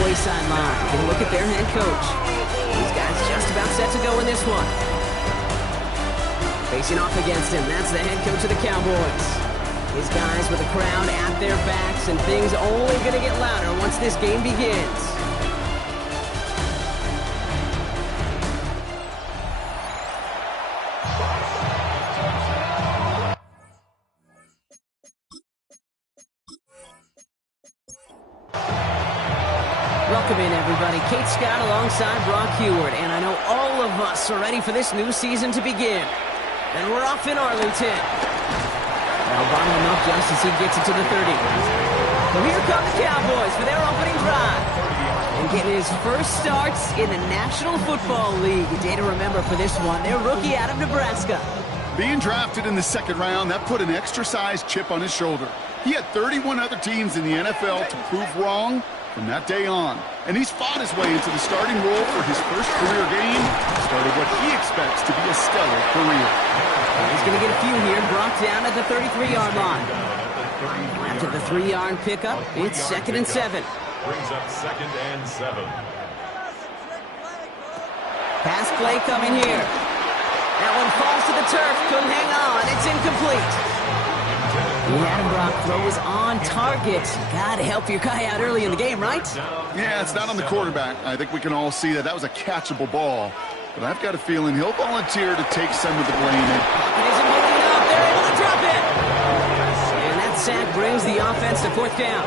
Cowboys sideline. Get a look at their head coach. These guys just about set to go in this one. Facing off against him, that's the head coach of the Cowboys. His guys with the crowd at their backs, and things only going to get louder once this game begins. Welcome in, everybody. Kate Scott alongside Brock Heward, and I know all of us are ready for this new season to begin. And we're off in Arlington. Now bottling up just as he gets it to the 30. So here come the Cowboys for their opening drive. And getting his first starts in the National Football League. A day to remember for this one. Their rookie out of Nebraska. Being drafted in the second round, that put an extra-sized chip on his shoulder. He had 31 other teams in the NFL to prove wrong from that day on. And he's fought his way into the starting role for his first career game. Started what he expects to be a stellar career. He's going to get a few here, brought down at the 33-yard line. After the 3-yard pickup, it's 2nd and 7. Brings up 2nd and 7. Pass play coming here. That one falls to the turf. Couldn't hang on. It's incomplete. The Adam Brock throw is on target. Gotta help your guy out early in the game, right? Yeah, it's not on the quarterback. I think we can all see that was a catchable ball. But I've got a feeling he'll volunteer to take some of the blame. It isn't moving up. They're able to drop it. And that sack brings the offense to 4th down.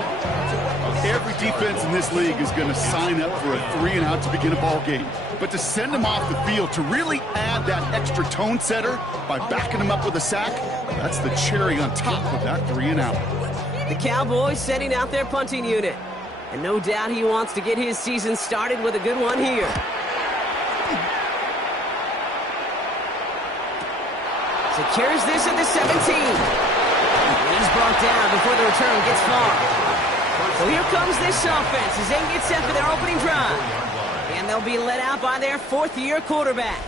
Every defense in this league is going to sign up for a 3-and-out to begin a ball game. But to send him off the field, to really add that extra tone setter by backing him up with a sack, that's the cherry on top of that 3-and-out. The Cowboys setting out their punting unit. And no doubt he wants to get his season started with a good one here. Secures this at the 17. He's brought down before the return gets far. So here comes this offense as they get set for their opening drive. And they'll be led out by their 4th-year quarterback.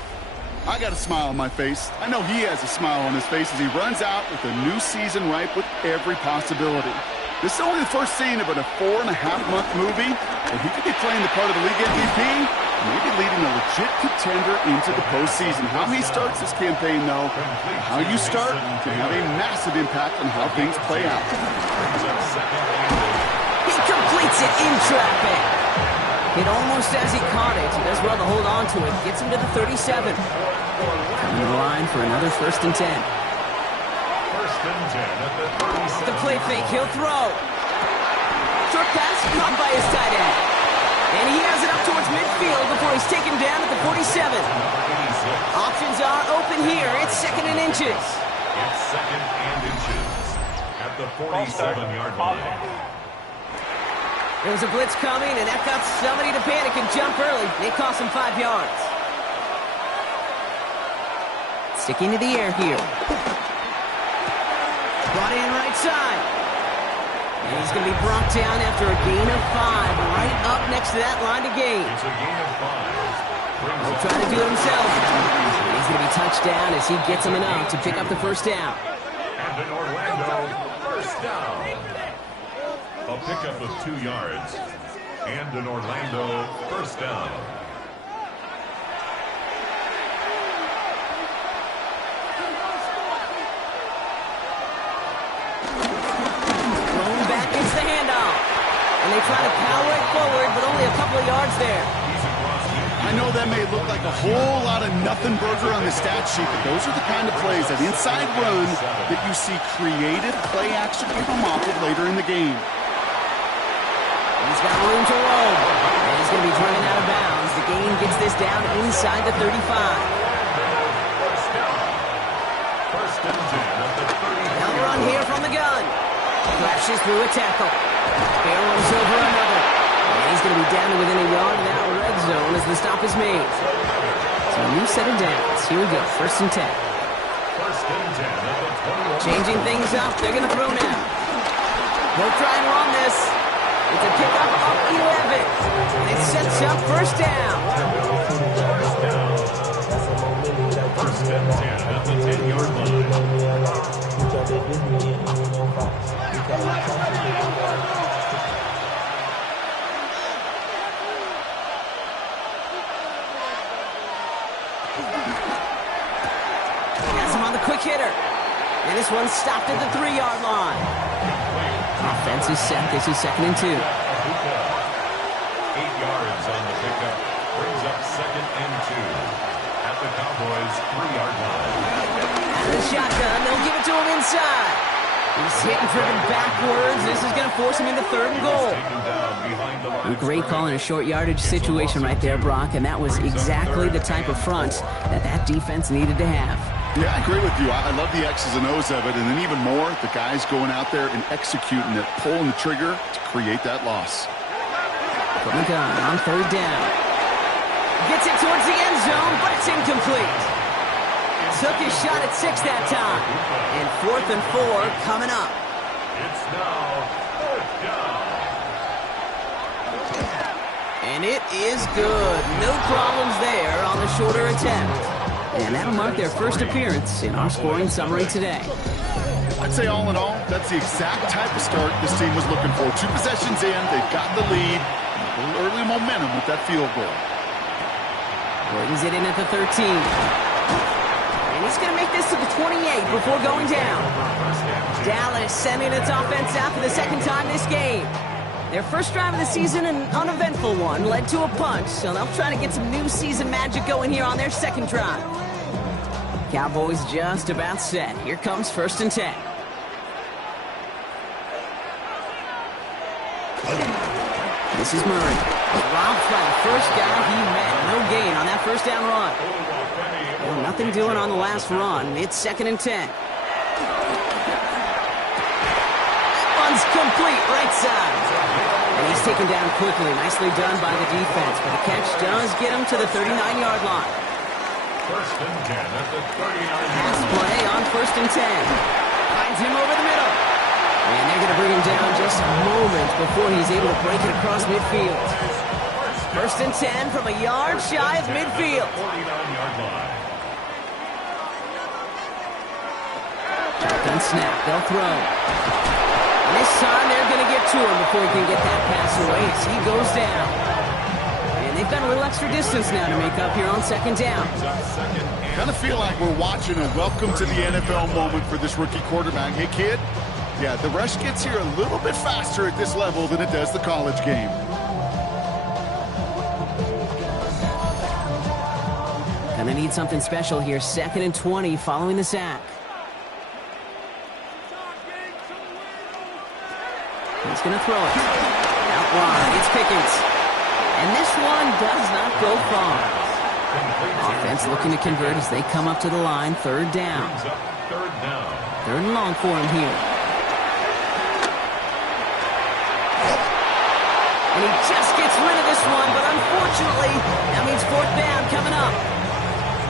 I got a smile on my face. I know he has a smile on his face as he runs out with a new season ripe with every possibility. This is only the first scene of a 4.5-month movie, and he could be playing the part of the league MVP, maybe leading a legit contender into the postseason. How he starts this campaign, though, how you start can have a massive impact on how things play out. He completes it in traffic. It almost as he caught it. He does well to hold on to it. Gets him to the 37. Coming to the line for another 1st and 10. 1st and 10 at the 37. The play fake, he'll throw. Short pass caught by his tight end. And he has it up towards midfield before he's taken down at the 47. Options are open here. It's 2nd and inches. It's 2nd and inches at the 47-yard line. There was a blitz coming, and that got somebody to panic and jump early. It cost him 5 yards. Sticking to the air here. Brought in right side. And he's going to be brought down after a gain of 5, right up next to that line to gain. It's a gain of 5. He'll try to do it himself. He's going to be touched down as he gets him enough to pick up the 1st down. And an Orlando 1st down. A pickup of 2 yards. And an Orlando 1st down. Thrown back into the handoff. And they try to power it forward, but only a couple of yards there. I know that may look like a whole lot of nothing burger on the stat sheet, but those are the kind of plays, that inside run, that you see creative play action come off of later in the game. He's got room to roll. And he's going to be driven out of bounds. The gain gets this down inside the 35. 1st and 10 at the 30. Now run here from the gun. Crashes through a tackle. Barrels over another. And he's going to be down to within a yard of that red zone as the stop is made. So a new set of downs. Here we go. 1st and 10. 1st and 10 at the 21. Changing things up. They're going to throw now. They'll try and run this. It's a pickup of 11. And it sets up 1st down. 1st and 10 at the 10-yard line. hitter. And this one's stopped at the 3-yard line. Offense is set. This is 2nd and 2. 8 yards on the pickup. Brings up 2nd and 2 at the Cowboys' 3-yard line. Out of the shotgun, they'll give it to him inside. He's hit and driven backwards. This is going to force him into 3rd and goal. A great call in a short yardage situation right there, Brock, and that was exactly the type of front that defense needed to have. Yeah, I agree with you. I love the X's and O's of it, and then even more, the guys going out there and executing it, pulling the trigger to create that loss. From the gun on 3rd down. Gets it towards the end zone, but it's incomplete. Took his shot at 6 that time. And 4th and 4 coming up. It's now 4th down. And it is good. No problems there on the shorter attempt. And that'll mark their first appearance in our scoring summary today. I'd say all in all, that's the exact type of start this team was looking for. 2 possessions in, they've got the lead. A little early momentum with that field goal. Brings it in at the 13. And he's going to make this to the 28 before going down. Dallas sending its offense out for the 2nd time this game. Their first drive of the season, an uneventful one, led to a punch, so they'll try to get some new season magic going here on their 2nd drive. Cowboys just about set. Here comes 1st and 10. This is Murray. Rob Flynn, first guy he met. No gain on that 1st down run. Well, nothing doing on the last run. It's 2nd and 10. One's complete, right side. And he's taken down quickly. Nicely done by the defense. But the catch does get him to the 39-yard line. 1st and 10 at the 39-yard line. Pass play on 1st and 10. Finds him over the middle. And they're going to bring him down just a moment before he's able to break it across midfield. 1st and 10 from a yard shy of midfield. 49-yard line. Shotgun snap. They'll throw. And this time they're going to get to him before he can get that pass away as he goes down. And they've got a little extra distance now to make up here on 2nd down. Kind of feel like we're watching a welcome to the NFL moment for this rookie quarterback. Hey, kid, yeah, the rush gets here a little bit faster at this level than it does the college game. Gonna need something special here. 2nd and 20 following the sack. He's going to throw it. Out wide. It's Pickens. And this one does not go far. Offense looking to convert as they come up to the line. 3rd down. 3rd and long for him here. And he just gets rid of this one, but unfortunately, that means 4th down coming up.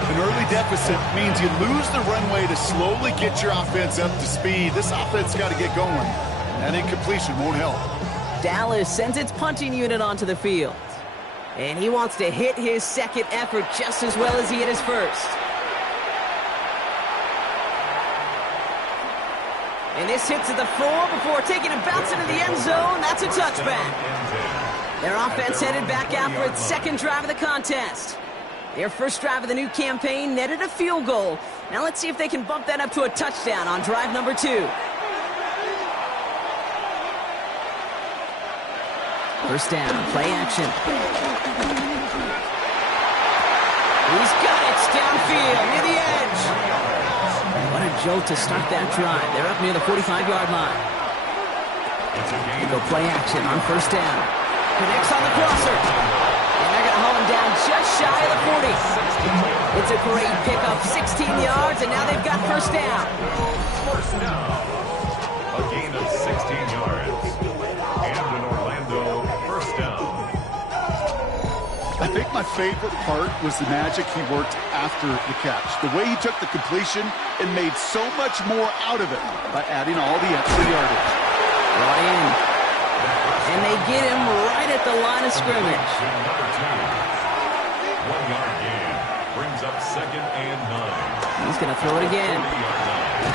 An early deficit means you lose the runway to slowly get your offense up to speed. This offense got to get going. That incompletion won't help. Dallas sends its punting unit onto the field. And he wants to hit his 2nd effort just as well as he hit his 1st. And this hits at the 4 before taking a bounce into the end zone. That's a touchback. Their offense headed back out for its 2nd drive of the contest. Their 1st drive of the new campaign netted a field goal. Now let's see if they can bump that up to a touchdown on drive number 2. 1st down, play action. He's got it downfield, near the edge. What a jolt to start that drive. They're up near the 45-yard line. They go play action on 1st down. Connects on the crosser. And they're going to haul him down just shy of the 40. It's a great pickup, 16 yards, and now they've got 1st down. 1st down. A gain of 16 yards. And an Orlando 1st down. I think my favorite part was the magic he worked after the catch. The way he took the completion and made so much more out of it by adding all the extra yardage. Brought in. And they get him right at the line of scrimmage. Number 2. 1-yard gain. Brings up 2nd and 9. He's going to throw it again.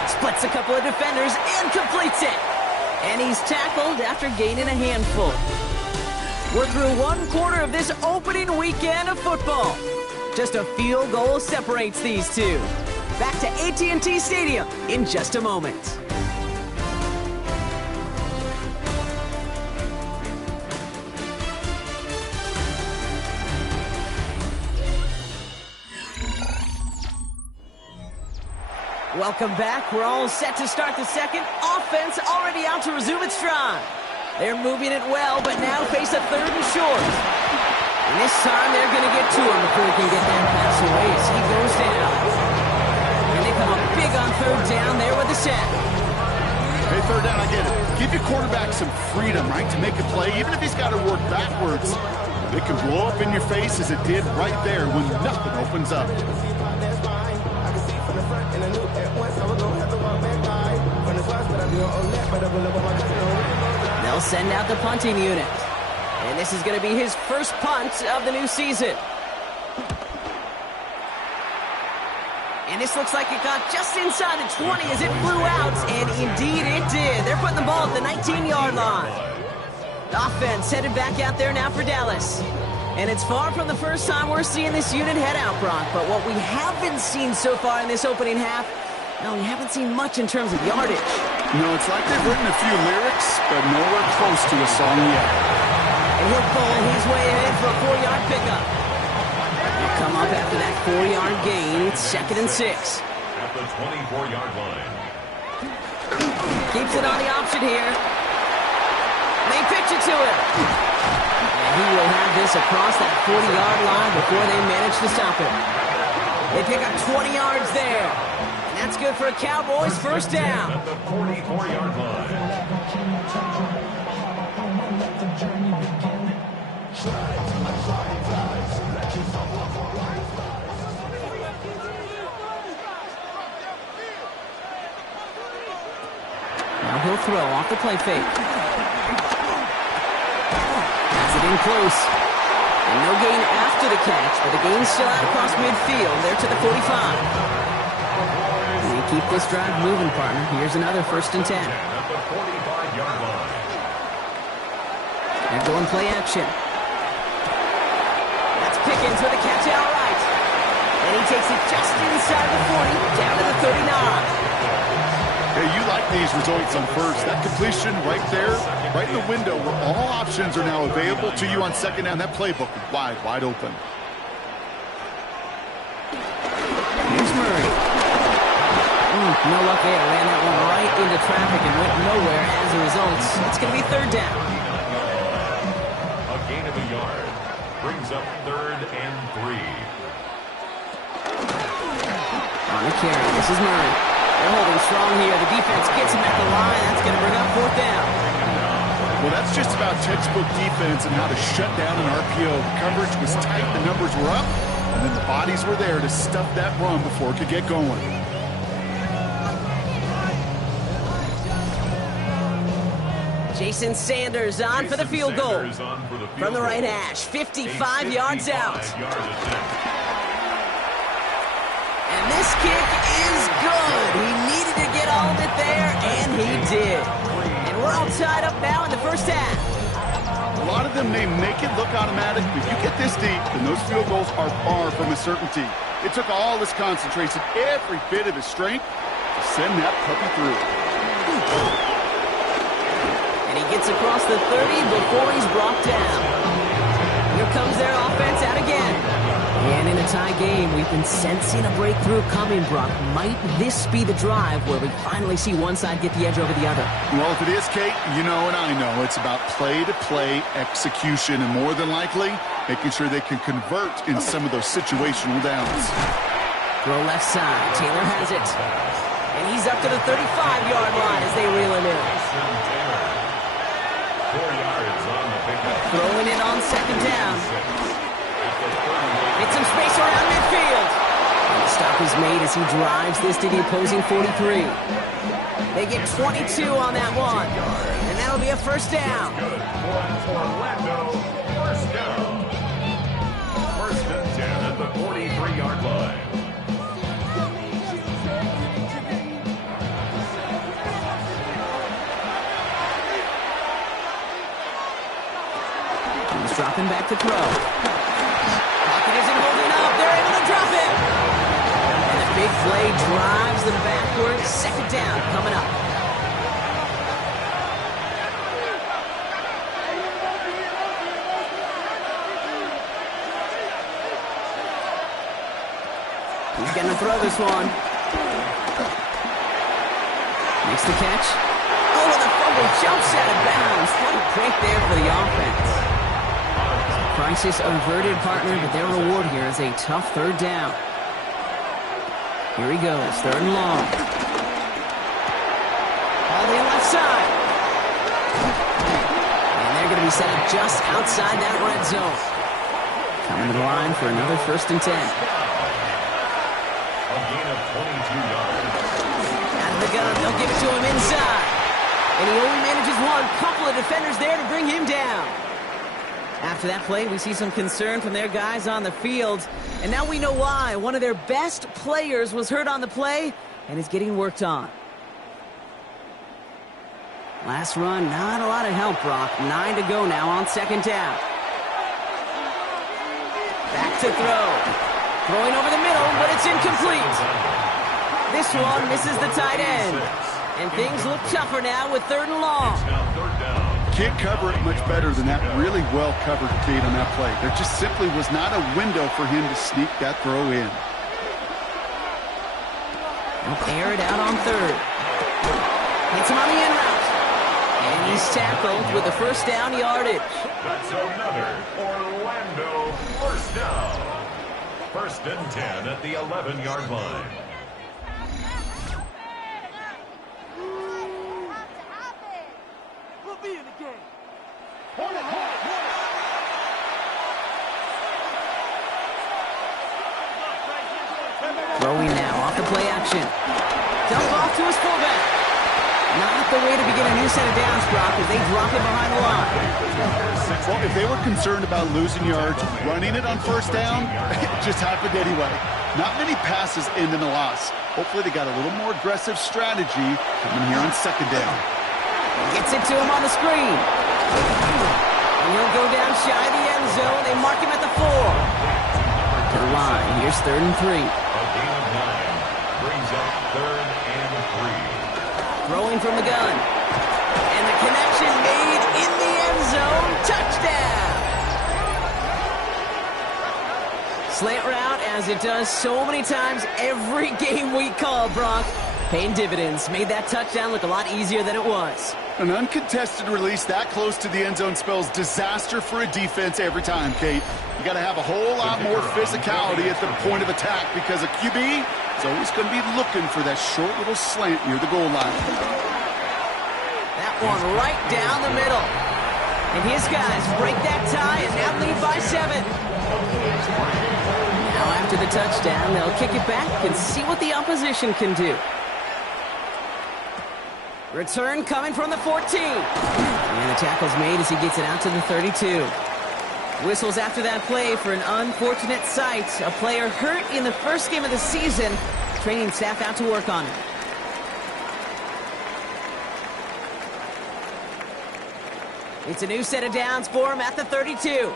Splits a couple of defenders and completes it. And he's tackled after gaining a handful. We're through 1/4 of this opening weekend of football. Just a field goal separates these two. back to AT&T Stadium in just a moment. Welcome back. We're all set to start the second. Offense already out to resume its stride. They're moving it well, but now face a third and short. And this time they're going to get to him before he can get that pass away as he goes down. And they come up big on third down there with the set. Hey, third down, I get it. Give your quarterback some freedom, right, to make a play, even if he's got to work backwards. It can blow up in your face as it did right there when nothing opens up. They'll send out the punting unit. And this is going to be his first punt of the new season. And this looks like it got just inside the 20 as it flew out. And indeed it did. They're putting the ball at the 19-yard line. The offense headed back out there now for Dallas. And it's far from the first time we're seeing this unit head out, Brock. But what we haven't seen so far in this opening half, no, we haven't seen much in terms of yardage. No, it's like they've written a few lyrics, but nowhere close to a song yet. And he'll pull his way ahead for a 4-yard pickup. He'll come up after that 4-yard gain. It's 2nd and 6. At the 24-yard line. Keeps it on the option here. They pitch it to him. And he will have this across that 40-yard line before they manage to stop him. They pick up 20 yards there. And that's good for a Cowboys first down. At the 44-yard line. Now he'll throw off the play fake. Has it in close. And no gain after the catch, but the gain's still out across midfield. They're to the 45. And they keep this drive moving, partner. Here's another 1st and 10. At the 45-yard line. They're going play action. That's Pickens with a catch outright. And he takes it just inside the 40, down to the 39. Hey, you like these results on first. That completion right there, right in the window where all options are now available to you on second down. That playbook is wide open. Here's Murray. No luck there. Ran that one right into traffic and went nowhere as a result. It's going to be 3rd down. A gain of a yard. Brings up 3rd and 3. On the carry. This is Murray. They're holding strong here. The defense gets him at the line. That's going to bring up 4th down. Well, that's just about textbook defense and how to shut down an RPO. The coverage was tight, the numbers were up, and then the bodies were there to stuff that run before it could get going. Jason Sanders on for the field goal. From the right hash, 55 yards out. And this kick is good. He needed to get all of it there, and he did. And we're all tied up now in the first half. A lot of them may make it look automatic, but you get this deep, and those field goals are far from a certainty. It took all his concentration, every bit of his strength, to send that puppy through. And he gets across the 30 before he's brought down. Here comes their offense out again. And in a tie game, we've been sensing a breakthrough coming, Brock. Might this be the drive where we finally see one side get the edge over the other? Well, if it is, Kate, you know and I know it's about play-to-play execution, and more than likely, making sure they can convert in some of those situational downs. Throw left side. Taylor has it. And he's up to the 35-yard line as they reel him in. 4 yards on the pickup. Throwing it on 2nd down. Get some space around midfield. And the stop is made as he drives this to the opposing 43. They get 22 on that one. And that'll be a 1st down. Orlando, 1st down. 1st and 10 at the 43-yard line. He's dropping back to throw. Pocket isn't holding up. They're able to drop it. And the big play drives them backwards. Second down coming up. He's going to throw this one. Makes the catch. Oh, and the fumble jumps out of bounds. What a break there for the offense. Crisis averted, partner, but their reward here is a tough third down. Here he goes, third and long. All the left side. And they're going to be set up just outside that red zone. Coming to the line for another 1st and 10. A gain of 22 yards. Out of the gun, they'll give it to him inside. And he only manages one. Couple of defenders there to bring him down. After that play, we see some concern from their guys on the field. And now we know why. One of their best players was hurt on the play and is getting worked on. Last run, not a lot of help, Brock. 9 to go now on 2nd down. Back to throw. Throwing over the middle, but it's incomplete. This one misses the tight end. And things look tougher now with 3rd and long. It's now 3rd down. Can't cover it much better than that really well-covered Kate on that play. There just simply was not a window for him to sneak that throw in. They'll air it out on 3rd. Hits him on the in route. And he's tackled with the 1st down yardage. That's another Orlando 1st down. 1st and 10 at the 11-yard line. Throwing now off the play action. Dump off to his fullback. Not the way to begin a new set of downs, Brock, as they drop it behind the line. Well, if they were concerned about losing yards, running it on 1st down, it just happened anyway. Not many passes end in a loss. Hopefully they got a little more aggressive strategy coming here on 2nd down. Gets it to him on the screen. And he'll go down shy of the end zone. They mark him at the 4. To the line. Here's 3rd and 3. A gain of 9 brings up 3rd and 3. Throwing from the gun. And the connection made in the end zone. Touchdown! Slant route, as it does so many times every game we call, Brock. Paying dividends. Made that touchdown look a lot easier than it was. An uncontested release that close to the end zone spells disaster for a defense every time, Kate. You got to have a whole lot more physicality at the point of attack because a QB is always going to be looking for that short little slant near the goal line. That one right down the middle. And his guys break that tie and now lead by 7. Now after the touchdown, they'll kick it back and see what the opposition can do. Return coming from the 14. And the tackle's made as he gets it out to the 32. Whistles after that play for an unfortunate sight. A player hurt in the first game of the season. Training staff out to work on it. It's a new set of downs for him at the 32.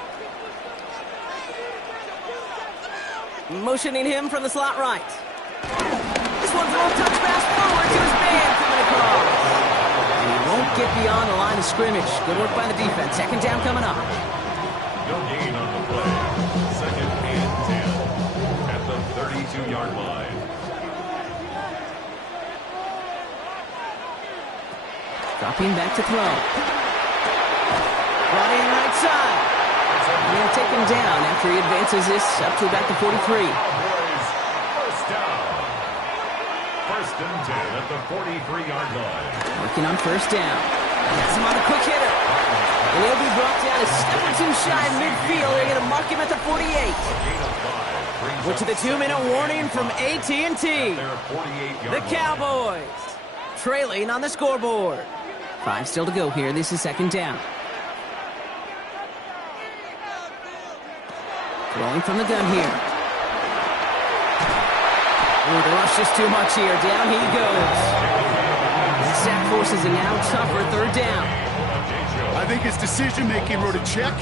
Motioning him from the slot right. This one's a little touch pass forward to his man coming across. And he won't get beyond the line of scrimmage. Good work by the defense. 2nd down coming up. No gain on the play. 2nd and 10 at the 32-yard line. Dropping back to throw. Brought in right side. And they'll take him down after he advances this up to about the 43. Cowboys 1st down. 1st and 10 at the 43-yard line. Working on 1st down. Has him on a quick hitter. And he'll be brought down a step or two shy of midfield. They're going to mark him at the 48. We're to the 2-minute warning from AT&T. The Cowboys trailing on the scoreboard. 5 still to go here. This is 2nd down. Throwing from the gun here. Oh, the rush is too much here. Down he goes. The sack forces a now tougher 3rd down. I think his decision-making wrote a check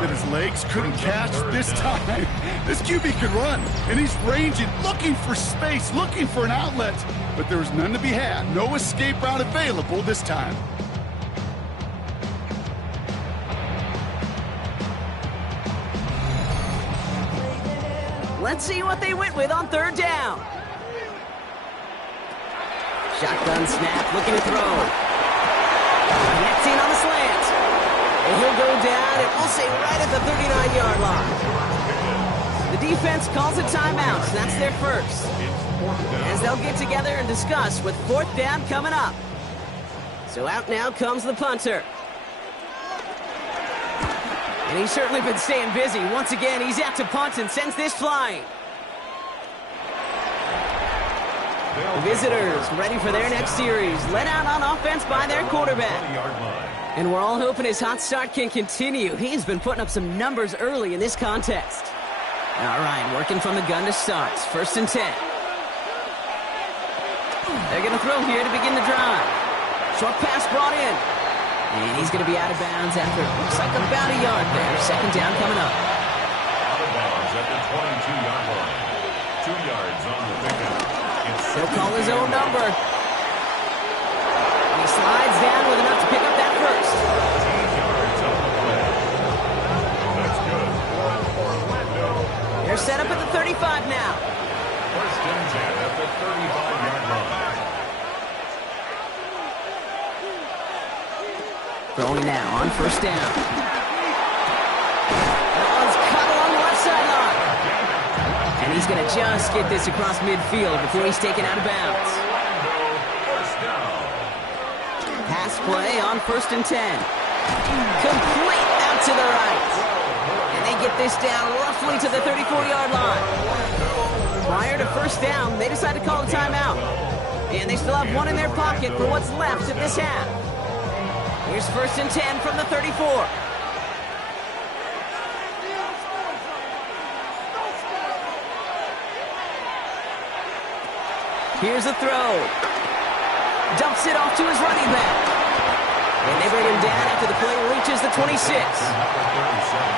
that his legs couldn't catch this time. This QB can run, and he's ranging, looking for space, looking for an outlet. But there was none to be had. No escape route available this time. Let's see what they went with on third down. Shotgun snap, looking to throw. Connecting on the slant. And he'll go down, and we'll say right at the 39-yard line. The defense calls a timeout. So that's their first. As they'll get together and discuss with fourth down coming up. So out now comes the punter. And he's certainly been staying busy. Once again, he's out to punt and sends this flying. The visitors ready for their next series. Led out on offense by their quarterback. And we're all hoping his hot start can continue. He's been putting up some numbers early in this contest. All right, working from the gun to start. First and 10. They're going to throw here to begin the drive. Short pass brought in. And he's going to be out of bounds after it looks like about a yard there. Second down coming up. Out of bounds at the 22-yard line. 2 yards on the pickup. He'll call his own number. And he slides down with enough to pick up that first. 18 yards on the play. That's good. They're set up at the 35 now. First and 10 at the 35-yard line. Throwing now on first down. That one's cut along the left sideline. And he's going to just get this across midfield before he's taken out of bounds. Pass play on first and 10. Complete out to the right. And they get this down roughly to the 34-yard line. Prior to first down, they decide to call a timeout. And they still have one in their pocket for what's left of this half. Here's first and 10 from the 34. Here's a throw. Dumps it off to his running back. And they bring him down after the play reaches the 26.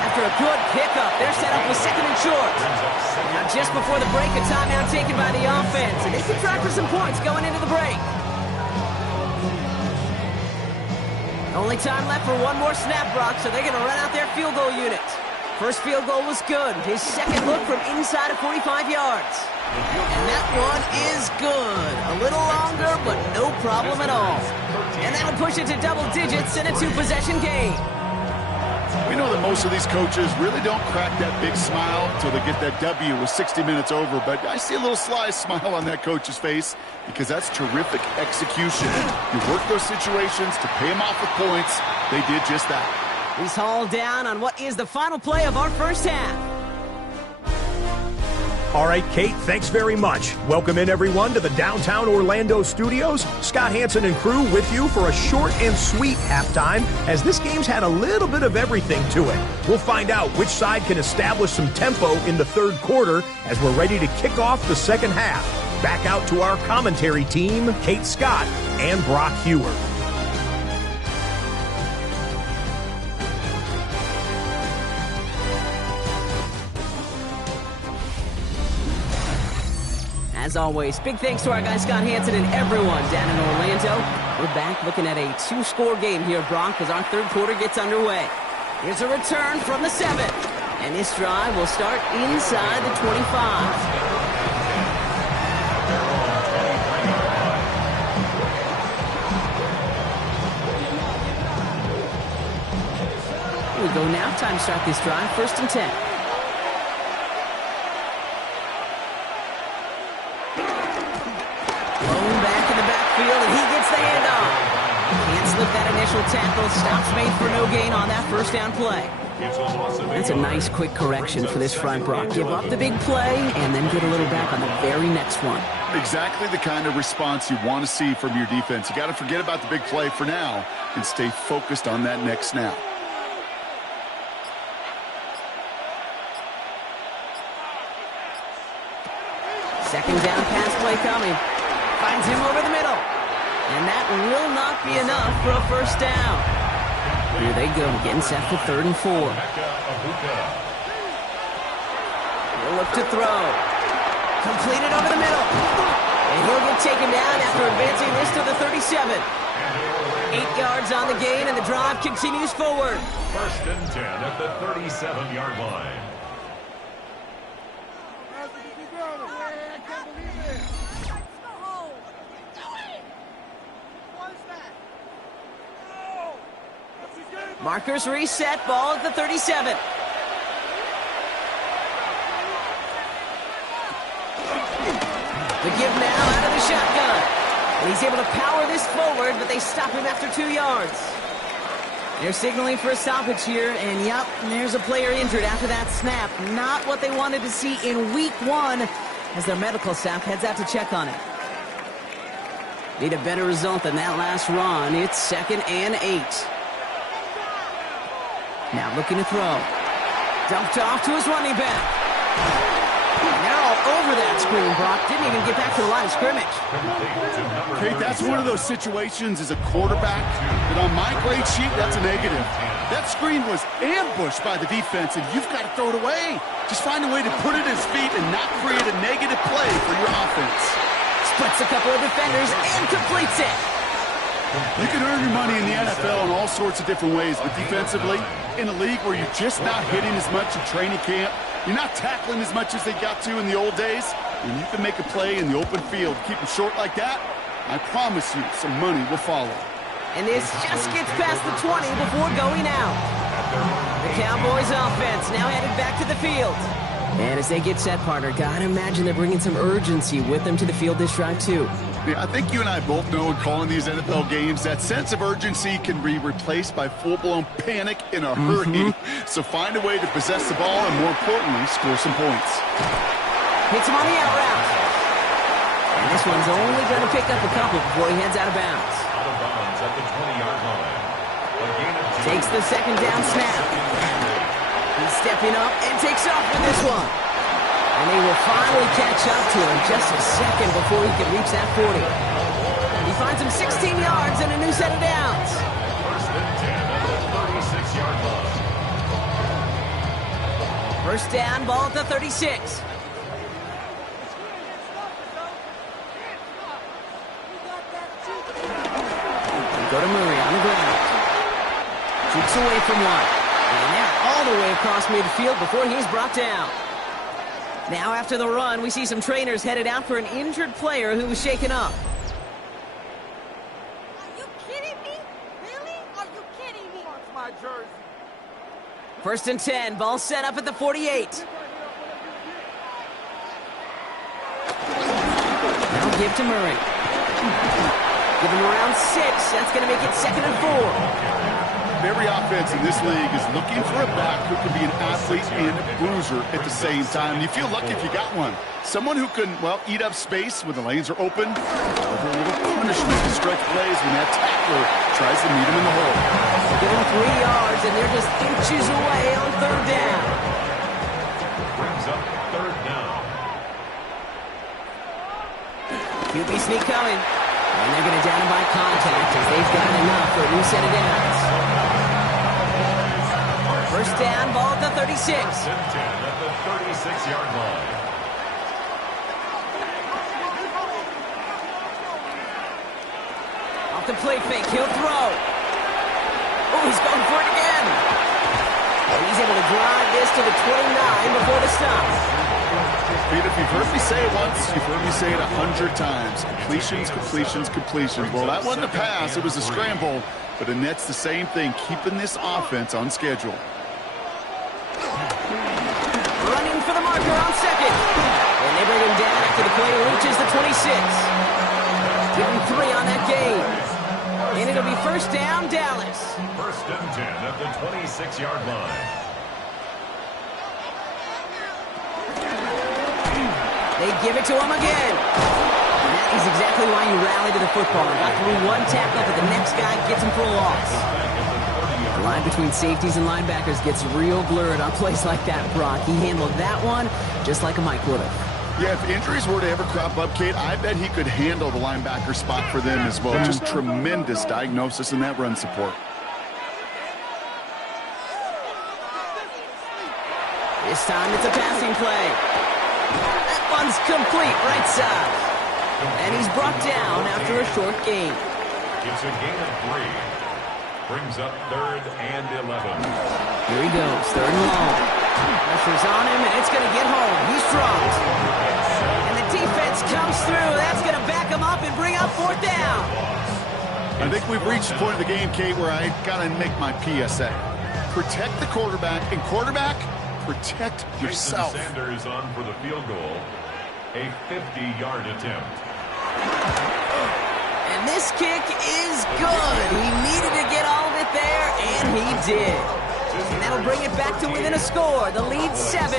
After a good pickup, they're set up with second and short. Now just before the break, a timeout taken by the offense. And they can try for some points going into the break. Only time left for one more snap, Brock, so they're going to run out their field goal unit. First field goal was good. His second look from inside of 45 yards. And that one is good. A little longer, but no problem at all. And that'll push it to double digits in a two-possession game. We know that most of these coaches really don't crack that big smile until they get that W with 60 minutes over, but I see a little sly smile on that coach's face because that's terrific execution. You work those situations to pay them off with points. They did just that. He's hauled down on what is the final play of our first half. All right, Kate, thanks very much. Welcome in, everyone, to the downtown Orlando studios. Scott Hansen and crew with you for a short and sweet halftime, as this game's had a little bit of everything to it. We'll find out which side can establish some tempo in the third quarter as we're ready to kick off the second half. Back out to our commentary team, Kate Scott and Brock Heward. As always, big thanks to our guy Scott Hansen and everyone down in Orlando. We're back looking at a two-score game here, Brock, as our third quarter gets underway. Here's a return from the 7. And this drive will start inside the 25. Here we go now. Time to start this drive. First and 10. And he gets the handoff. Can't slip that initial tackle. Stops made for no gain on that first down play. That's a nice quick correction for this front, Brock. Give up the big play and then get a little back on the very next one. Exactly the kind of response you want to see from your defense. You got to forget about the big play for now and stay focused on that next snap. Second down pass play coming. Finds him over the middle. And that will not be enough for a first down. Here they go, getting set for 3rd and 4. He'll look to throw. Completed over the middle. And he'll get taken down after advancing this to the 37. 8 yards on the gain, and the drive continues forward. 1st and 10 at the 37-yard line. Markers reset, ball at the 37. The give now out of the shotgun. And he's able to power this forward, but they stop him after 2 yards. They're signaling for a stoppage here, and yep, there's a player injured after that snap. Not what they wanted to see in week 1 as their medical staff heads out to check on him. Need a better result than that last run. It's 2nd and 8. Now looking to throw. Dumped off to his running back. Now over that screen, Brock. Didn't even get back to the line of scrimmage. Kate, that's one of those situations as a quarterback that on my grade sheet, that's a negative. That screen was ambushed by the defense, and you've got to throw it away. Just find a way to put it at his feet and not create a negative play for your offense. Splits a couple of defenders and completes it. You can earn your money in the NFL in all sorts of different ways, but defensively, in a league where you're just not hitting as much in training camp, you're not tackling as much as they got to in the old days, when you can make a play in the open field, keep them short like that, I promise you some money will follow. And this just gets past the 20 before going out. The Cowboys offense now headed back to the field. And as they get set, partner, gotta imagine they're bringing some urgency with them to the field this drive, too. Yeah, I think you and I both know in calling these NFL games that sense of urgency can be replaced by full-blown panic in a hurry. So find a way to possess the ball and, more importantly, score some points. Hits him on the out route. And this one's only going to pick up a couple before he heads out of bounds. Out of bounds at the 20-yard line. Takes the 2nd down snap. He's stepping up and takes off with this one. And they will finally catch up to him just a second before he can reach that 40. He finds him 16 yards and a new set of downs. 1st and 10 at the 36-yard line. 1st down, ball at the 36. Go to Murray on the ground. Jukes away from one. And now all the way across midfield before he's brought down. Now after the run, we see some trainers headed out for an injured player who was shaken up. Are you kidding me? Really? Are you kidding me? What's my jersey? 1st and 10, ball set up at the 48. Now give to Murray. Give him around 6. That's going to make it 2nd and 4. Every offense in this league is looking for a back who can be an athlete and a bruiser at the same time. You feel lucky if you got one. Someone who can, well, eat up space when the lanes are open. Deliver a little punishment to stretch plays when that tackler tries to meet him in the hole. Give him 3 yards, and they're just inches away on 3rd down. Brings up 3rd down. QB sneak coming. And they're going to down him by contact as they've got enough for a new set of downs. 1st down, ball at the 36. 1st and 10 at the 36-yard line. Off the play fake, he'll throw. Oh, he's going for it again. And he's able to drive this to the 29 before the stop. Pete, if you've heard me say it once, you've heard me say it 100 times. Completions, completions, completions. Well, that wasn't a pass. It was a scramble. But it nets the same thing, keeping this offense on schedule. Running for the marker on 2nd. And they bring him down after the play reaches the 26. Give him 3 on that game. And it'll be 1st down, Dallas. 1st and 10 at the 26-yard line. They give it to him again. And that is exactly why you rally to the football. Got through one tackle, but the next guy gets him for a loss. The line between safeties and linebackers gets real blurred on plays like that, Brock. He handled that one just like a Mike would have. Yeah, if injuries were to ever crop up, Kate, I bet he could handle the linebacker spot for them as well. Just tremendous diagnosis in that run support. This time it's a passing play. That one's complete, right side. And he's brought down after a short gain. It's a gain of 3. Brings up 3rd and 11. Here he goes, 3rd and long. Pressure's on him, and it's going to get home. He's dropped. And the defense comes through. That's going to back him up and bring up 4th down. I think we've reached the point of the game, Kate, where I got to make my PSA. Protect the quarterback, and quarterback, protect yourself. Jason Sanders on for the field goal. A 50-yard attempt. And this kick is good. He needed to get all of it there, and he did. And that'll bring it back to within a score. The lead 7.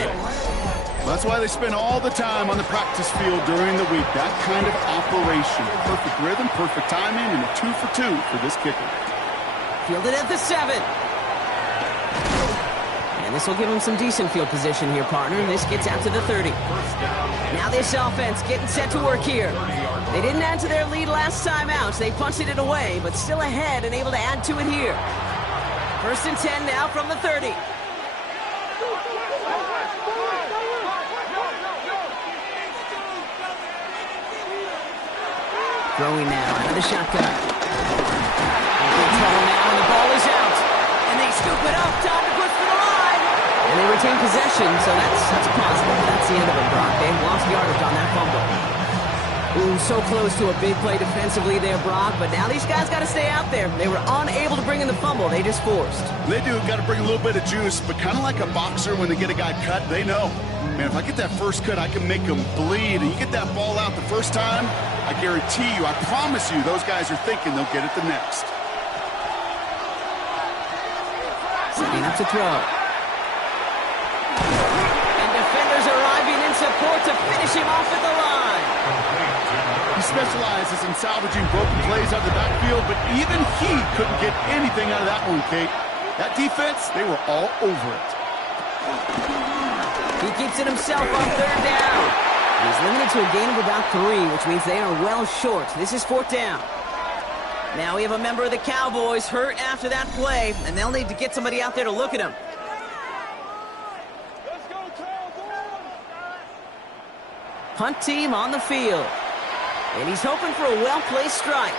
That's why they spend all the time on the practice field during the week. That kind of operation. Perfect rhythm, perfect timing, and a 2 for 2 for this kicker. Fielded at the 7. And this will give him some decent field position here, partner. This gets out to the 30. Now this offense getting set to work here. They didn't add to their lead last time out. They punted it away, but still ahead and able to add to it here. 1st and 10 now from the 30. Throwing now out of the shotgun. Big trouble now, and the ball is out. And they scoop it up. Time to push for the line. And they retain possession, so that's positive. That's the end of it, Brock. They lost yardage on that fumble. Ooh, so close to a big play defensively there, Brock. But now these guys got to stay out there. They were unable to bring in the fumble. They just forced. They do. Got to bring a little bit of juice, but kind of like a boxer when they get a guy cut, they know. Man, if I get that first cut, I can make them bleed. And you get that ball out the first time, I guarantee you, I promise you, those guys are thinking they'll get it the next. Setting up to throw. And defenders arriving in support to finish him off at the line. He specializes in salvaging broken plays out of the backfield, but even he couldn't get anything out of that one, Kate. That defense, they were all over it. He keeps it himself on 3rd down. He's limited to a gain of about 3, which means they are well short. This is 4th down. Now we have a member of the Cowboys hurt after that play, and they'll need to get somebody out there to look at him. Let's go, Cowboys! Punt team on the field. And he's hoping for a well-placed strike.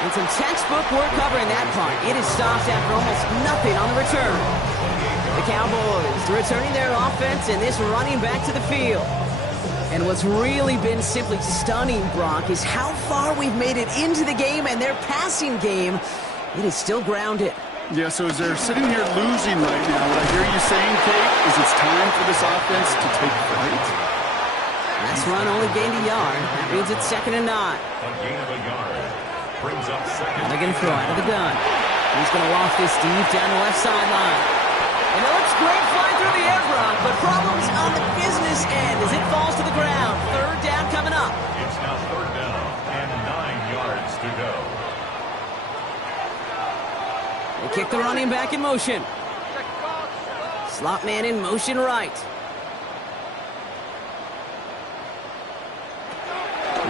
And some textbook work covering that punt. It is stopped after almost nothing on the return. The Cowboys returning their offense and this running back to the field. And what's really been simply stunning, Brock, is how far we've made it into the game, and their passing game, it is still grounded. Yeah, so as they're sitting here losing right now, what I hear you saying, Kate, is it's time for this offense to take flight. Last run only gained a yard. That means it's 2nd and 9. A gain of a yard. Brings up 2nd. They're going to throw out of the gun. He's going to loft this deep down the left sideline. And it looks great flying through the air, Brock, but problems on the business end as it falls to the ground. 3rd down coming up. It's now 3rd down and 9 yards to go. They kick the running back in motion. Slot man in motion right.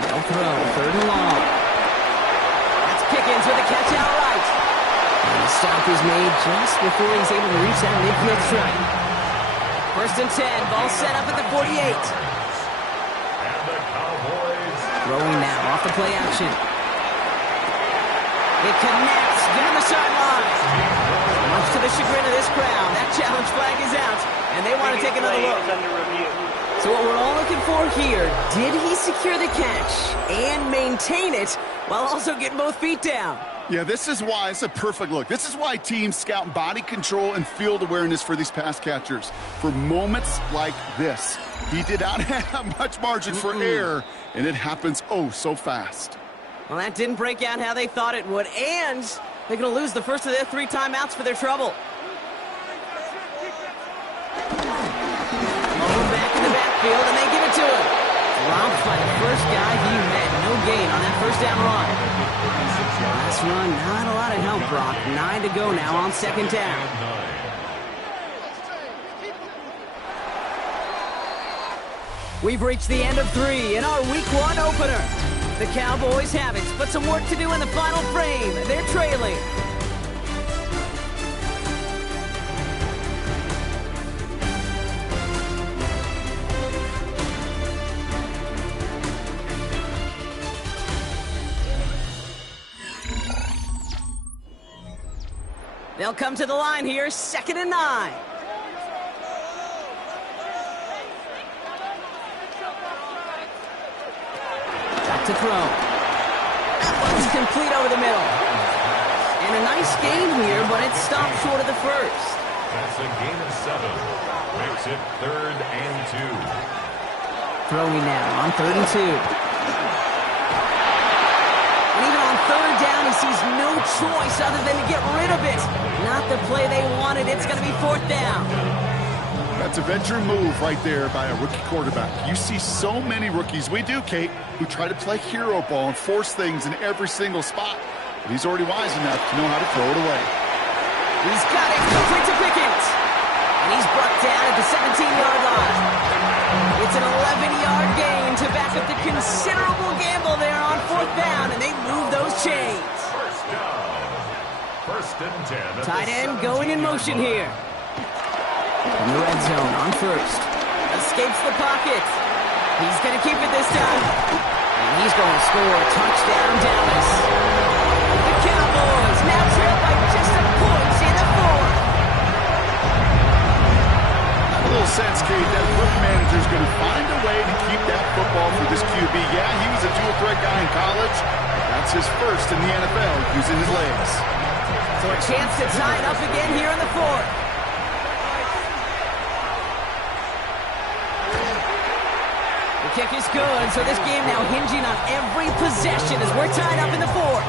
They'll throw, 3rd and long. That's Pickens with a catch out right. And the stop is made just before he's able to reach that midfield strike. 1st and 10, ball set up at the 48. And the Cowboys Throwing now off the play action. It connects down the sideline. Much to the chagrin of this crowd, that challenge flag is out, and they want to take another look. So what we're all looking for here, did he secure the catch and maintain it while also getting both feet down? Yeah, this is why it's a perfect look. This is why teams scout body control and field awareness for these pass catchers. For moments like this, he did not have much margin for error, and it happens oh so fast. Well, that didn't break out how they thought it would, and they're going to lose the first of their 3 timeouts for their trouble. Mobile back in the backfield, and they give it to him. Dropped by the first guy he met. No gain on that 1st down run. Last run, not a lot of help, Brock. 9 to go now on 2nd down. We've reached the end of 3 in our Week 1 opener. The Cowboys have it, but some work to do in the final frame. They're trailing. They'll come to the line here, 2nd and 9. To throw. That one's complete over the middle. And a nice gain here, but it stopped short of the first. That's a gain of 7. Makes it 3rd and 2. Throwing now on 3rd and 2. And even on 3rd down, he sees no choice other than to get rid of it. Not the play they wanted. It's going to be 4th down. That's a veteran move right there by a rookie quarterback. You see so many rookies, we do, Kate, who try to play hero ball and force things in every single spot. But he's already wise enough to know how to throw it away. He's got it, complete to Pickens. And he's brought down at the 17-yard line. It's an 11-yard gain to back up the considerable gamble there on 4th down, and they move those chains. First down. 1st and 10. Tight end going in motion here. In the red zone on 1st. Escapes the pocket. He's going to keep it this time. And he's going to score a touchdown, Dallas. The Cowboys now trail by just a point in the 4th. I have a little sense, Kate, that football manager's going to find a way to keep that football for this QB. Yeah, he was a dual threat guy in college. That's his first in the NFL using his legs. So a chance to tie it up again here in the 4th. The kick is good, so this game now hinging on every possession as we're tied up in the 4th.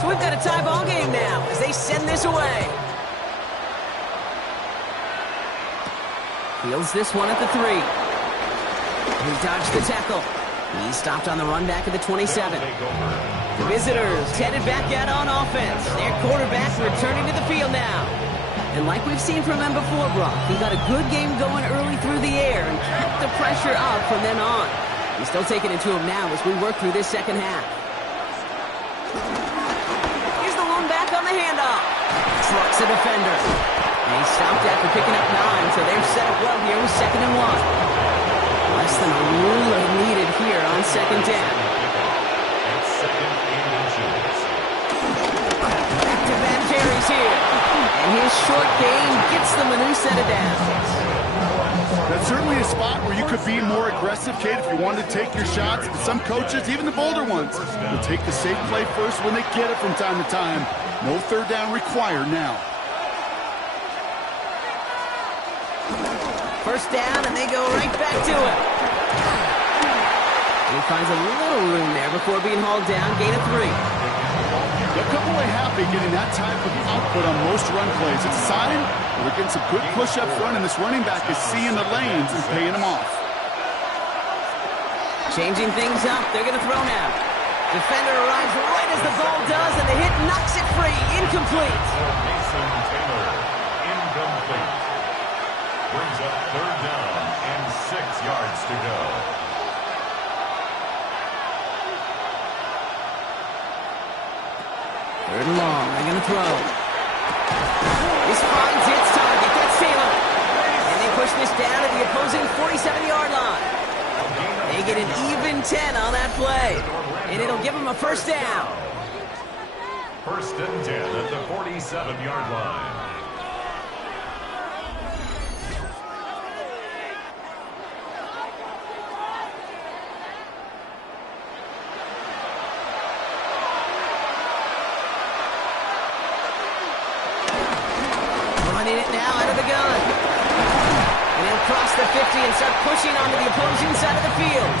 So we've got a tie ball game now as they send this away. Fields this one at the 3. He dodged the tackle. He's stopped on the run back at the 27. The visitors headed back out on offense. Their quarterback returning to the field now. And like we've seen from him before, Brock, he got a good game going early through the air and kept the pressure up from then on. He's still taking it to him now as we work through this second half. Here's the one back on the handoff. Trucks a defender. And he stopped after picking up 9, so they're set up well here with 2nd and 1. Less than a ruler needed here on 2nd down. Back-to-back carries here. And his short gain gets them a new set of downs. That's certainly a spot where you could be more aggressive, Kate, if you wanted to take your shots. But some coaches, even the bolder ones, will take the safe play first when they get it from time to time. No 3rd down required now. 1st down, and they go right back to it. He finds a little room there before being hauled down. Gain of 3. They'll come away happy getting that type of output on most run plays. It's a sign that they're getting some good push up front, and this running back is seeing the lanes and paying them off. Changing things up. They're going to throw now. Defender arrives right as the ball does, and the hit knocks it free. Incomplete. Mason Taylor, incomplete. Brings up 3rd down and 6 yards to go. 3rd and long. They're going to throw. This finds its target. That's Taylor. And they push this down to the opposing 47-yard line. They get an even 10 on that play. And it'll give them a 1st down. 1st and 10 at the 47-yard line. Running it now out of the gun. And he'll cross the 50 and start pushing onto the opposing side of the field.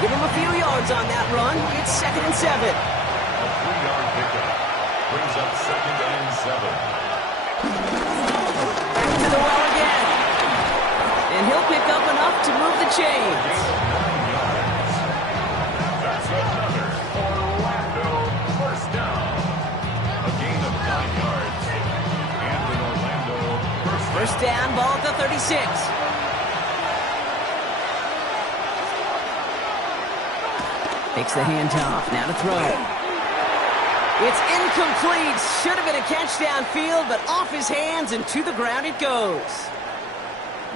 Give him a few yards on that run. It's 2nd and 7. A 3-yard pickup. Brings up 2nd and 7. Back to the well again. And he'll pick up enough to move the chains. That's another Orlando 1st down. A gain of 9 yards. And an Orlando First down, ball at the 36. Takes the handoff, now to throw. It's incomplete. Should have been a catch downfield, but off his hands and to the ground it goes.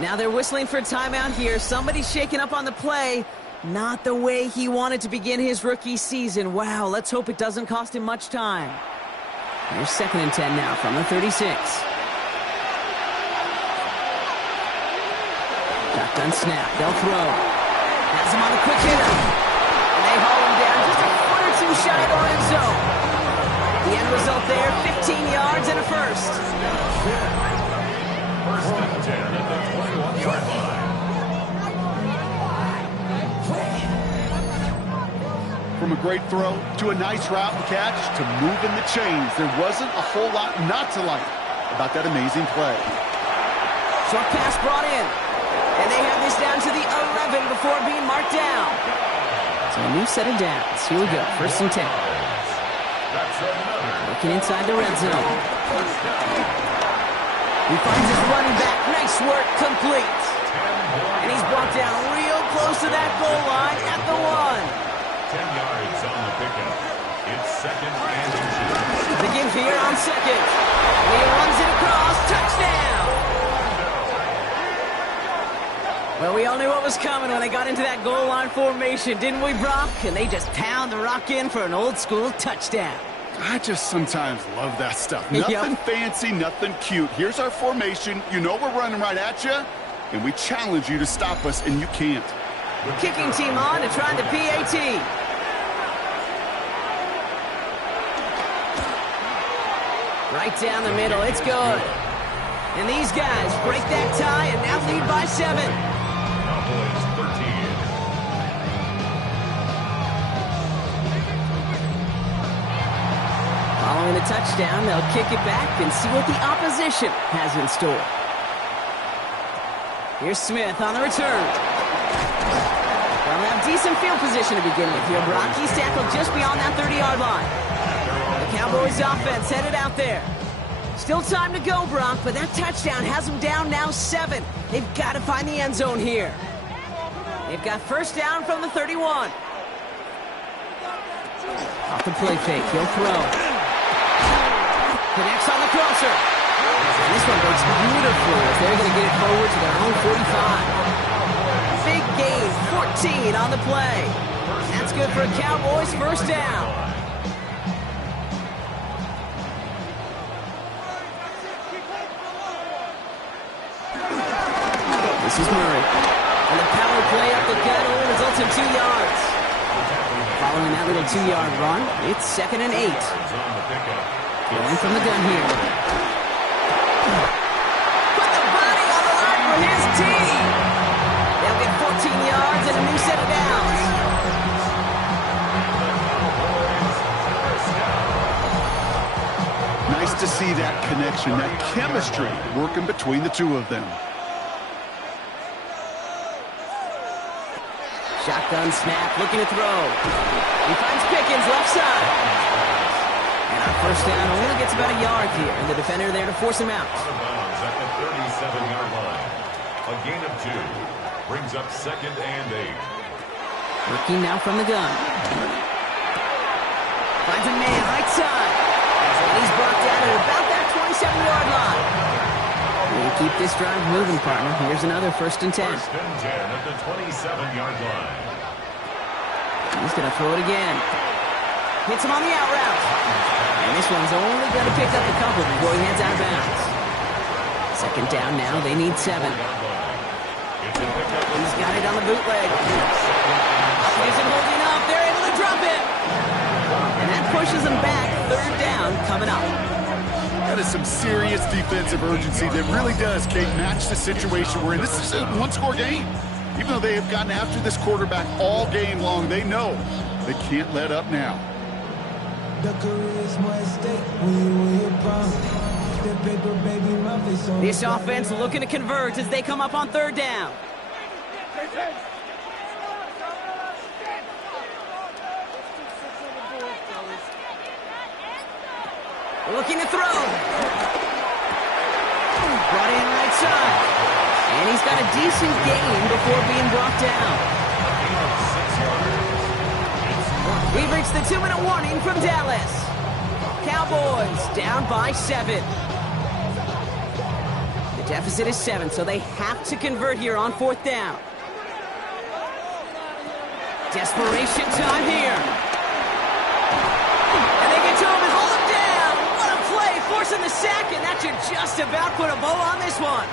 Now they're whistling for a timeout here. Somebody's shaking up on the play. Not the way he wanted to begin his rookie season. Wow, let's hope it doesn't cost him much time. Here's 2nd and 10 now from the 36. Shotgun snap, they'll throw. Has him on the quick hitter. And they haul him down just a foot or two shy of our end zone. The end result there, 15 yards and a first. First and 10 at the 21-yard line. From a great throw to a nice route and catch to moving the chains, there wasn't a whole lot not to like about that amazing play. Short pass brought in. And they have this down to the 11 before being marked down. So a new set of downs. Here we go, 1st and 10. Looking inside the red zone. He finds his running back. Nice work, complete. And he's brought down real close to that goal line at the 1. 10 yards on the pickup. It's 2nd and inches. The give here on 2nd. And he runs it across. Touchdown! Well, we all knew what was coming when they got into that goal line formation, didn't we, Brock? And they just pound the rock in for an old-school touchdown. I just sometimes love that stuff. Nothing fancy, nothing cute. Here's our formation. You know we're running right at you, and we challenge you to stop us, and you can't. Kicking team on to try the PAT. Right down the middle, it's good. And these guys break that tie and now lead by 7. Cowboys 13. Following the touchdown, they'll kick it back and see what the opposition has in store. Here's Smith on the return. They'll have decent field position to begin with here, Brock. He's tackled just beyond that 30-yard line. The Cowboys offense headed out there. Still time to go, Brock, but that touchdown has them down now 7. They've got to find the end zone here. They've got first down from the 31. Off the play fake, he'll throw. Connects on the crosser. And this one breaks beautifully as they're going to get it forward to their own 45. Big gain, 14 on the play. That's good for a Cowboys first down. This is Murray. And the power play up the gut only results in 2 yards. Following that little 2-yard run, it's 2nd and 8. Going from the gun here. Put the body on the line for his team. They'll get 14 yards and a new set of downs. Nice to see that connection, that chemistry working between the two of them. Shotgun snap, looking to throw. He finds Pickens left side. And our first down only gets about a yard here, and the defender there to force him out. Out of bounds at the 37-yard line. A gain of 2 brings up 2nd and 8. Working now from the gun. Finds a man right side. And he's brought down at about that 27-yard line. We'll keep this drive moving, partner. Here's another 1st and 10. 1st and 10 at the 27-yard line. He's going to throw it again. Hits him on the out route. And this one's only going to pick up a couple before he heads out of bounds. 2nd down now. They need 7. He's got it on the bootleg. Isn't holding up. They're able to drop it. And that pushes them back. 3rd down coming up. That is some serious defensive urgency that really does, Kate, match the situation we're in. This is a one-score game. Even though they have gotten after this quarterback all game long, they know they can't let up now. This offense looking to convert as they come up on 3rd down. Looking to throw. Brought in right side. And he's got a decent gain before being brought down. We've reached the 2-minute warning from Dallas. Cowboys down by 7. The deficit is 7, so they have to convert here on 4th down. Desperation time here. And they get to him and hold him down. What a play, forcing the sack, and that should just about put a bow on this one.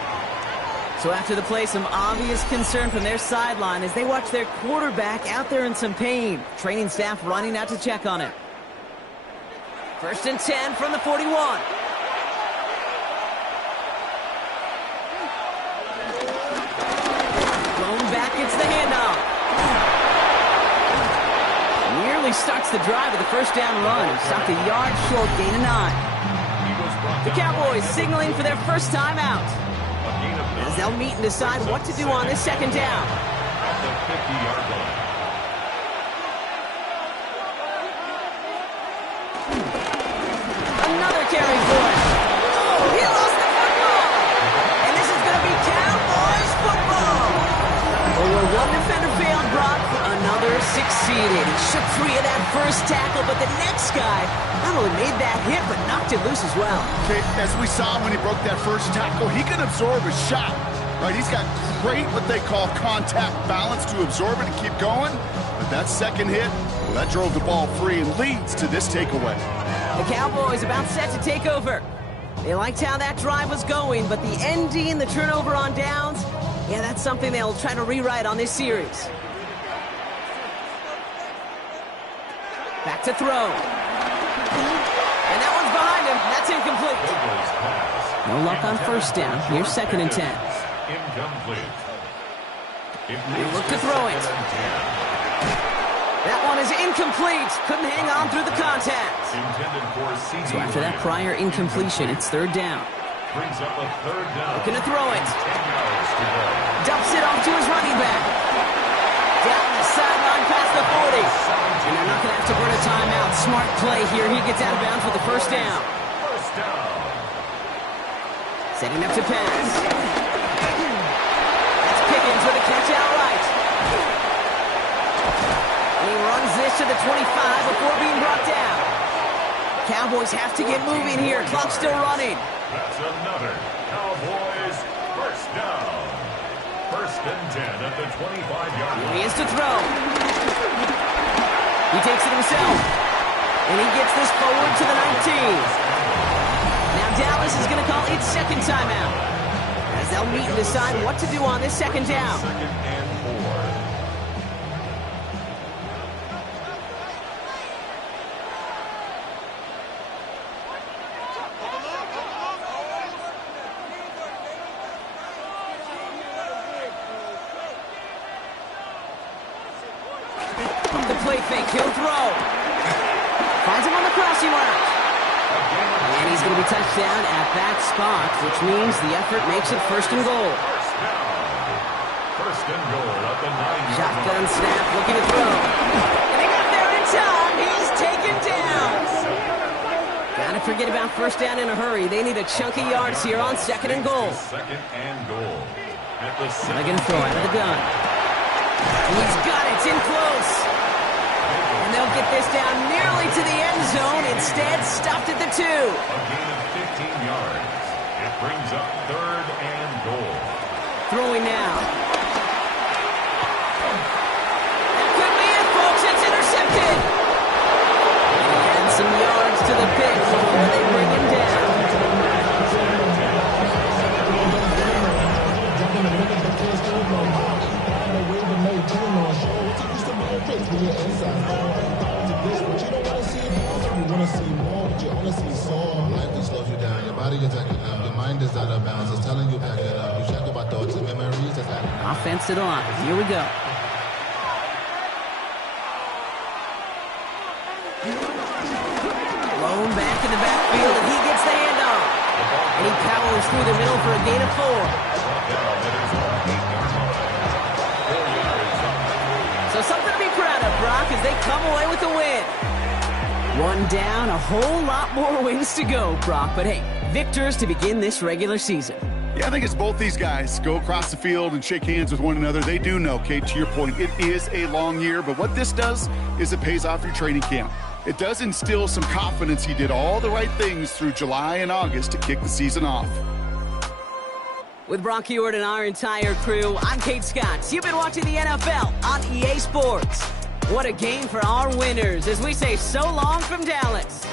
So after the play, some obvious concern from their sideline as they watch their quarterback out there in some pain. Training staff running out to check on him. 1st and 10 from the 41. Going back, it's the handoff. Nearly starts the drive with the 1st down run. Stopped a yard short, gain of 9. The Cowboys signaling for their first time out. As they'll meet and decide what to do on this 2nd down. At the 50-yard line. Another carry for it. Oh, he lost the football. And this is going to be Cowboys football. Over one defender failed, Brock. Another succeeded. He shook free of that first tackle, but the next guy not only made that hit, but knocked it loose as well. Okay, as we saw when he broke that first tackle, he can absorb a shot. Right, he's got great what they call contact balance to absorb it and keep going. But that second hit, well, that drove the ball free and leads to this takeaway. The Cowboys about set to take over. They liked how that drive was going, but the ND and the turnover on downs, yeah, that's something they'll try to rewrite on this series. Back to throw. And that one's behind him. That's incomplete. No luck on 1st down. Here's 2nd and 10. Incomplete. They look to throw it. That one is incomplete. Couldn't hang on through the contact. So after that prior incompletion, it's 3rd down. Brings up a 3rd down. Looking to throw it. Dumps it off to his running back. Down the sideline past the 40. And they're not going to have to burn a timeout. Smart play here. He gets out of bounds with the 1st down. First down. Setting up to pass. That's Pickens with a catch outright. And he runs this to the 25 before being brought down. Cowboys have to get moving here. Clock's still running. That's another Cowboys 1st down. 1st and 10 at the 25-yard line. He is to throw. He takes it himself. And he gets this forward to the 19. Now Dallas is going to call its 2nd timeout. As they'll meet and decide what to do on this 2nd down. 2nd and 4. The play fake, he'll throw. Finds him on the crossing route. And he's going to be touched down at that spot, which means the effort makes it 1st and goal. First and goal at the 9-yard Shotgun line. snap, looking to throw. And they got there in time. He's taken down. Gotta forget about 1st down in a hurry. They need a chunk of yards here on 2nd and goal. 2nd and goal. At the They're going to throw out of the gun. He's got it. It's in close. And they'll get this down nearly to the end zone. Instead, stopped at the 2. A gain of 15 yards. It brings up 3rd and goal. Throwing now. That could be it, folks. It's intercepted. And some yards to the pick before they bring him down. Offense to the line. Here we go. Blown back in the backfield, and he gets the handoff. And he powers through the middle for a gain of 4. So something to be proud of, Brock, as they come away with the win. One down, a whole lot more wins to go, Brock. But hey, victors to begin this regular season. Yeah, I think it's both these guys go across the field and shake hands with one another. They do know, Kate, to your point, it is a long year. But what this does is it pays off your training camp. It does instill some confidence he did all the right things through July and August to kick the season off. With Brock Hewitt and our entire crew, I'm Kate Scott. You've been watching the NFL on EA Sports. What a game for our winners as we say so long from Dallas.